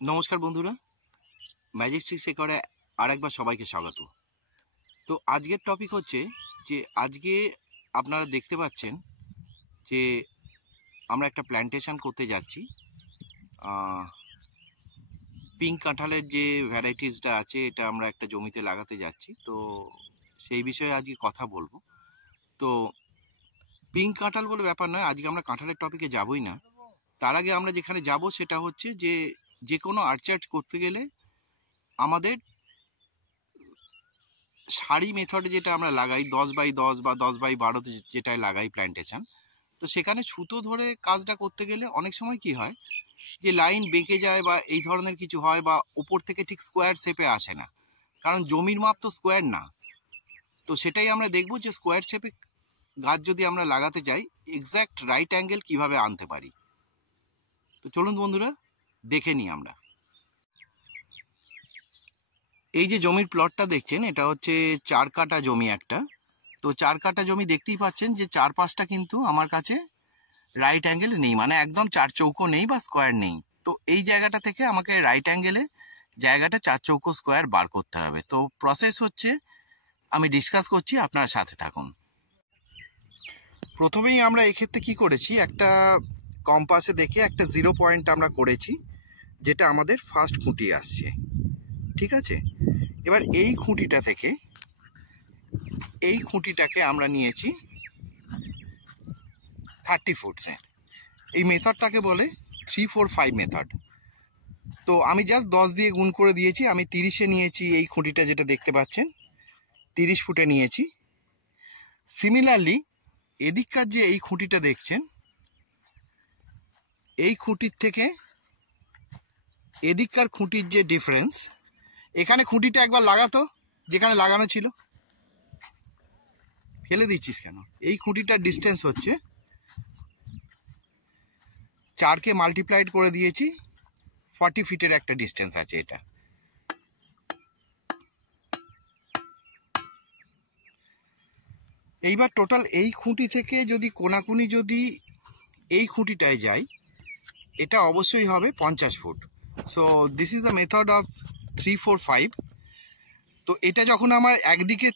নমস্কার বন্ধুরা, ম্যাজেস্টিক সেকরে আরেকবার সবাইকে স্বাগত। তো আজকের টপিক হচ্ছে যে আজকে আপনারা দেখতে পাচ্ছেন যে আমরা একটা প্ল্যান্টেশন করতে যাচ্ছি। পিঙ্ক কাঁঠালের যে ভ্যারাইটিসটা আছে এটা আমরা একটা জমিতে লাগাতে যাচ্ছি, তো সেই বিষয়ে আজকে কথা বলবো। তো পিঙ্ক কাঁঠাল বলে ব্যাপার নয়, আজকে আমরা কাঁঠালের টপিকে যাবই না। তার আগে আমরা যেখানে যাব সেটা হচ্ছে যে কোনো আর্চার্ড করতে গেলে আমাদের সারি মেথডে যেটা আমরা লাগাই 10x10 বা 10x12 যেটায় লাগাই প্ল্যান্টেশন, তো সেখানে সুতো ধরে কাজটা করতে গেলে অনেক সময় কি হয় যে লাইন বেঁকে যায় বা এই ধরনের কিছু হয়, বা উপর থেকে ঠিক স্কোয়ার শেপে আসে না, কারণ জমির মাপ তো স্কোয়ার না। তো সেটাই আমরা দেখব যে স্কোয়ার শেপে গাছ যদি আমরা লাগাতে চাই এক্স্যাক্ট রাইট অ্যাঙ্গেল কিভাবে আনতে পারি। তো চলুন বন্ধুরা দেখে নিই আমরা। এই যে জমির প্লটটা দেখছেন এটা হচ্ছে 4 কাঠা জমি একটা। তো 4 কাঠা জমি দেখতেই পাচ্ছেন যে চারপাশটা কিন্তু আমার কাছে রাইট অ্যাঙ্গেল নেই, মানে একদম চার চৌকো নেই বা স্কোয়ার নেই। তো এই জায়গাটা থেকে আমাকে রাইট অ্যাঙ্গেলে জায়গাটা চার চৌকো স্কোয়ার বার করতে হবে। তো প্রসেস হচ্ছে আমি ডিসকাস করছি, আপনারা সাথে থাকুন। প্রথমেই আমরা এক্ষেত্রে কি করেছি, একটা কম্পাসে দেখে একটা 0 পয়েন্ট আমরা করেছি, যেটা আমাদের ফার্স্ট খুঁটি আসছে। ঠিক আছে, এবার এই খুঁটিটা থেকে এই খুঁটিটাকে আমরা নিয়েছি 30 ফুটসে। এই মেথডটাকে বলে 3-4-5 মেথড। তো আমি জাস্ট 10 দিয়ে গুণ করে দিয়েছি, আমি 30-এ নিয়েছি এই খুঁটিটা, যেটা দেখতে পাচ্ছেন 30 ফুটে নিয়েছি। সিমিলারলি এদিককার যে এই খুঁটিটা দেখছেন, এই খুঁটির থেকে এদিককার খুঁটির যে ডিফারেন্স, এখানে খুঁটিটা একবার লাগাতো যেখানে লাগানো ছিল, ফেলে দিচ্ছিস কেন? এই খুঁটিটার ডিস্টেন্স হচ্ছে 4কে মাল্টিপ্লাইড করে দিয়েছি, 40 ফিটের একটা ডিস্টেন্স আছে এটা। এইবার টোটাল এই খুঁটি থেকে যদি কোনাকুনি যদি এই খুঁটিটায় যাই, এটা অবশ্যই হবে 50 foot. So this is the method of 3-4-5। তো এটা যখন আমার একদিকে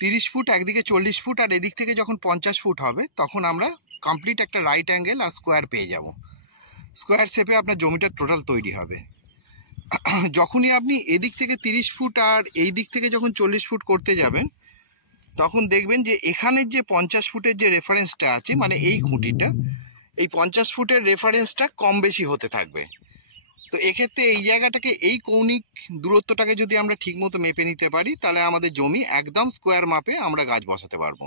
30 ফুট, একদিকে 40 ফুট, আর এদিক থেকে যখন 50 ফুট হবে, তখন আমরা কমপ্লিট একটা রাইট অ্যাঙ্গেল আর স্কোয়ার পেয়ে যাব। স্কোয়ার শেপে আপনার জমিটা টোটাল তৈরি হবে। যখনই আপনি এদিক থেকে 30 ফুট আর এই দিক থেকে যখন 40 ফুট করতে যাবেন, তখন দেখবেন যে এখানের যে 50 ফুটের যে রেফারেন্সটা আছে, মানে এই খুঁটিটা, এই 50 ফুটের রেফারেন্সটা কম বেশি হতে থাকবে। তো এক্ষেত্রে এই জায়গাটাকে, এই কৌণিক দূরত্বটাকে যদি আমরা ঠিকমতো মেপে নিতে পারি, তাহলে আমাদের জমি একদম স্কোয়ার মাপে আমরা গাছ বসাতে পারবো।